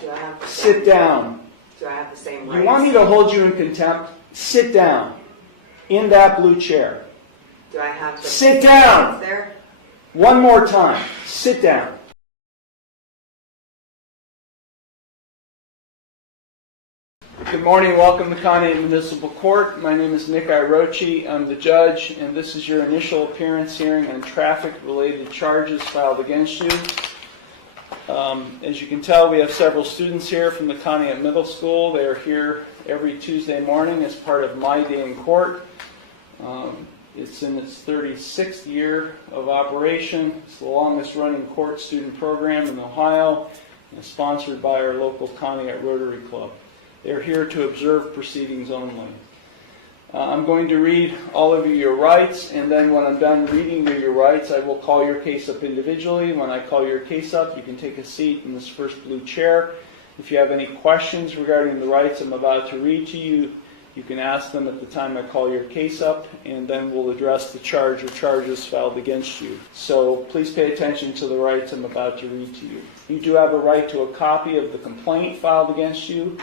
Do I have Sit down. Do I have the same rights? You want me to hold you in contempt? Sit down. In that blue chair. Do I have the Sit down! there? One more time. Sit down. Good morning. Welcome to Conneaut Municipal Court. My name is Nick Trochi. I'm the judge, and this is your initial appearance hearing on traffic-related charges filed against you. As you can tell, we have several students here from the Conneaut Middle School. They are here every Tuesday morning as part of My Day in Court. It's in its 36th year of operation. It's the longest running court student program in Ohio, and sponsored by our local Conneaut Rotary Club. They're here to observe proceedings only. I'm going to read all of you your rights, and then when I'm done reading you your rights, I will call your case up individually. When I call your case up, you can take a seat in this first blue chair. If you have any questions regarding the rights I'm about to read to you, you can ask them at the time I call your case up, and then we'll address the charge or charges filed against you. So please pay attention to the rights I'm about to read to you. You do have a right to a copy of the complaint filed against you.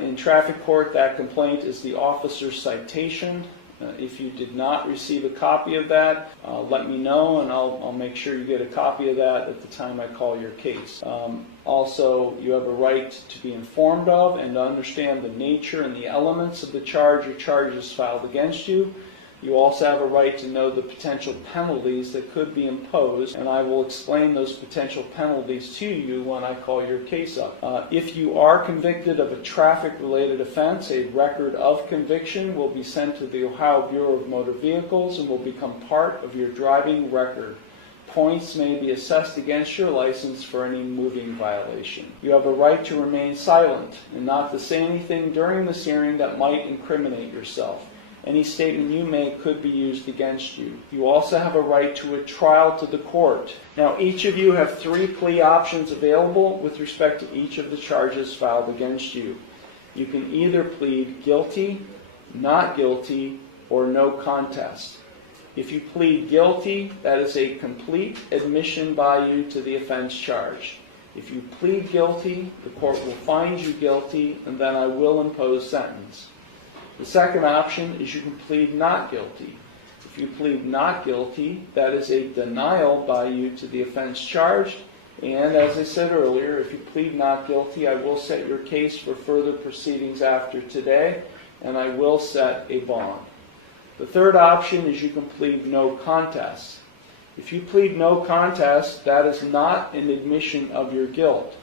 In traffic court, that complaint is the officer's citation. If you did not receive a copy of that, let me know, and I'll make sure you get a copy of that at the time I call your case. Also, you have a right to be informed of and to understand the nature and the elements of the charge or charges filed against you. You also have a right to know the potential penalties that could be imposed, and I will explain those potential penalties to you when I call your case up. If you are convicted of a traffic-related offense, a record of conviction will be sent to the Ohio Bureau of Motor Vehicles and will become part of your driving record. Points may be assessed against your license for any moving violation. You have a right to remain silent and not to say anything during this hearing that might incriminate yourself. Any statement you make could be used against you. You also have a right to a trial to the court. Now, each of you have 3 plea options available with respect to each of the charges filed against you. You can either plead guilty, not guilty, or no contest. If you plead guilty, that is a complete admission by you to the offense charged. If you plead guilty, the court will find you guilty, and then I will impose sentence. The second option is you can plead not guilty. If you plead not guilty, that is a denial by you to the offense charged. And as I said earlier, if you plead not guilty, I will set your case for further proceedings after today, and I will set a bond. The third option is you can plead no contest. If you plead no contest, that is not an admission of your guilt,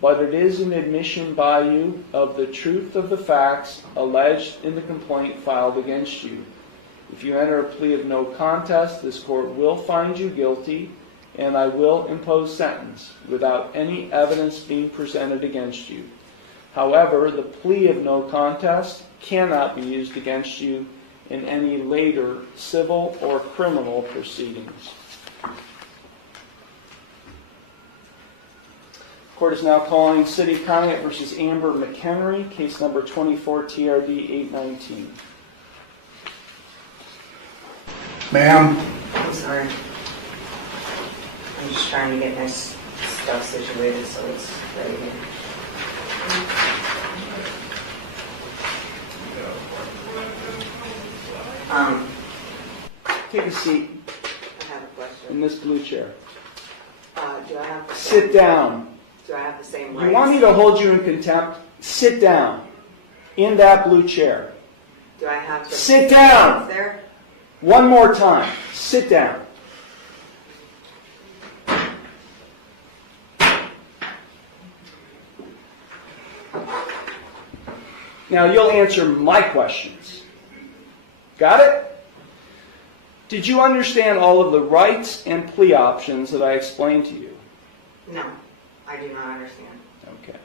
but it is an admission by you of the truth of the facts alleged in the complaint filed against you. If you enter a plea of no contest, this court will find you guilty, and I will impose sentence without any evidence being presented against you. However, the plea of no contest cannot be used against you in any later civil or criminal proceedings. Court is now calling City of Conneaut versus Amber McHenry, case number 24 TRD 819. Ma'am. I'm sorry. I'm just trying to get my stuff situated so it's ready here. Take a seat I have a question. in this blue chair. Do I have Sit down. Do I have the same rights? You want me to hold you in contempt? Sit down. In that blue chair. Do I have the Sit down! there? One more time. Sit down. Now you'll answer my questions. Got it? Did you understand all of the rights and plea options that I explained to you? No, I do not understand. Okay.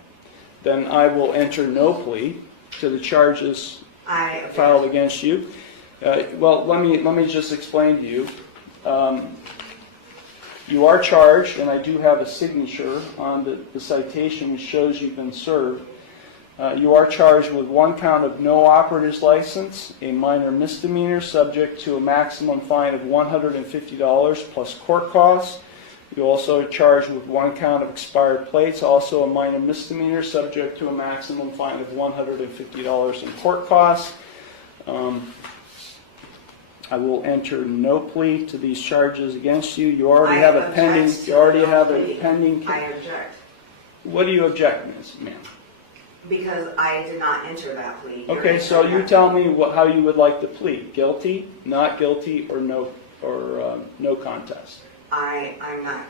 Then I will enter no plea to the charges filed against you. Well, let me just explain to you. You are charged, and I do have a signature on the citation which shows you've been served. You are charged with 1 count of no operator's license, a minor misdemeanor subject to a maximum fine of $150 plus court costs. You also are charged with 1 count of expired plates, also a minor misdemeanor, subject to a maximum fine of $150 in court costs. I will enter no plea to these charges against you. You already have a pending. You already have a pending. I object. What do you object, ma'am? Because I did not enter that plea. Okay, so you tell me how you would like to plead: guilty, not guilty, or no contest. I'm not.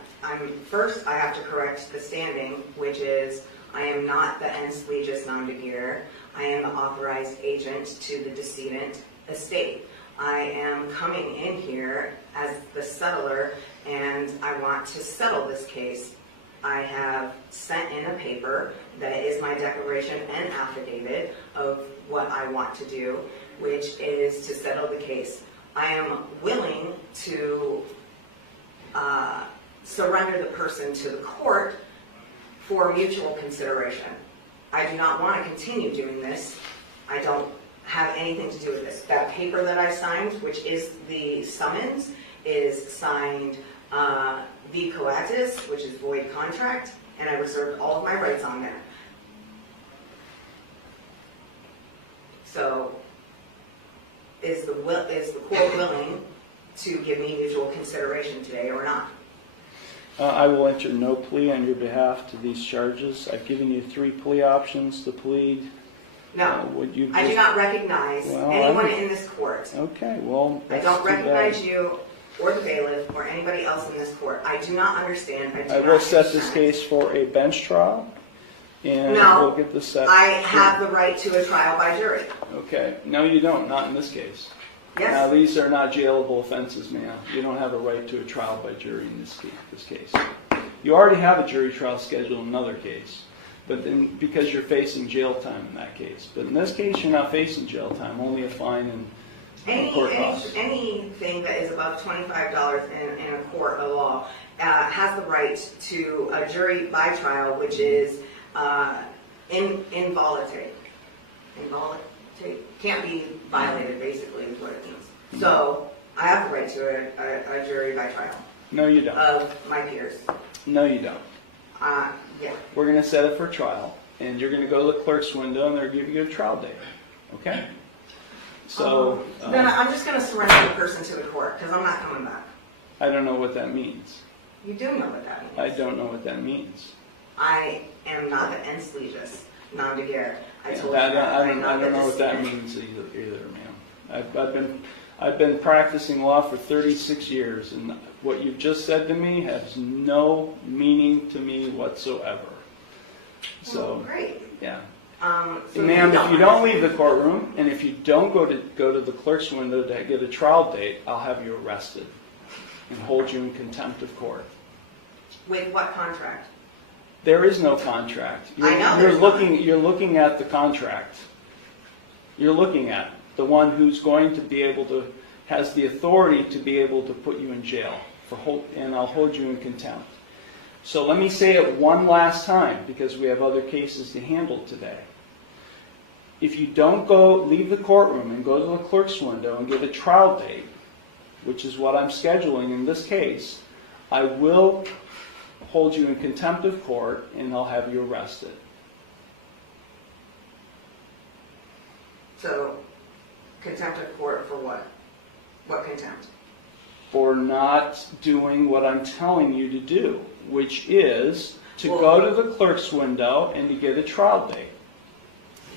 First, I have to correct the standing, which is I am not the ens legis non deger. I am the authorized agent to the decedent estate. I am coming in here as the settlor, and I want to settle this case. I have sent in a paper that is my declaration and affidavit of what I want to do, which is to settle the case. I am willing to surrender the person to the court for mutual consideration. I do not want to continue doing this. I don't have anything to do with this. That paper that I signed, which is the summons, is signed v coatis, which is void contract, and I reserved all of my rights on there. So, is the court willing to give me mutual consideration today or not? I will enter no plea on your behalf to these charges. I've given you 3 plea options to plead. No, Would you I do not recognize anyone in this court. Okay, well, I don't recognize you or the bailiff or anybody else in this court. I do not understand. I will set this case for a bench trial, and we'll get this set. I have the right to a trial by jury. Okay, no you don't, not in this case. Yes. Now these are not jailable offenses, ma'am. You don't have a right to a trial by jury in this case. You already have a jury trial scheduled in another case, but then because you're facing jail time in that case. But in this case, you're not facing jail time, only a fine and court costs. Anything that is above $25 in a court of law has the right to a jury by trial, which is involuntary. Can't be violated, basically, is what it means. So, I have the right to a jury by trial. No, you don't. Of my peers. No, you don't. Yeah. We're going to set it for trial, and you're going to go to the clerk's window, and they're going to give you a trial date. Okay? So... then I'm just going to surrender the person to the court, because I'm not coming back. I don't know what that means. You do know what that means. I don't know what that means. I am not the ens legis non deger. I told you I that. don't know what that means either, ma'am. I've been practicing law for 36 years, and what you've just said to me has no meaning to me whatsoever. So, well, great. Yeah. So ma'am, if you don't leave the courtroom, and if you don't go to the clerk's window to get a trial date, I'll have you arrested and hold you in contempt of court. With what contract? There is no contract. You're looking at the contract. You're looking at the one who's going to be able to, has the authority to be able to put you in jail, and I'll hold you in contempt. So let me say it one last time, because we have other cases to handle today. If you don't leave the courtroom and go to the clerk's window and get a trial date, which is what I'm scheduling in this case, I will hold you in contempt of court, and I'll have you arrested. So, contempt of court for what? What contempt? For not doing what I'm telling you to do, which is to go to the clerk's window and to get a trial date.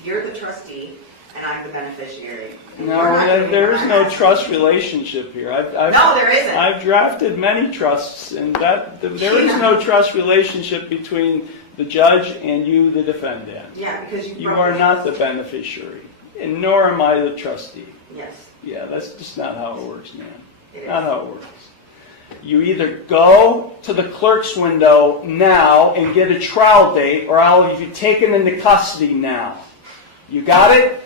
You're the trustee, and I'm the beneficiary. No, there is no trust relationship here. No, there isn't. I've drafted many trusts, and there is no trust relationship between the judge and you, the defendant. Yeah, because you are not the beneficiary, and nor am I the trustee. Yes. Yeah, that's just not how it works, man. It Not is. how it works. You either go to the clerk's window now and get a trial date, or I'll have you taken into custody now. You got it?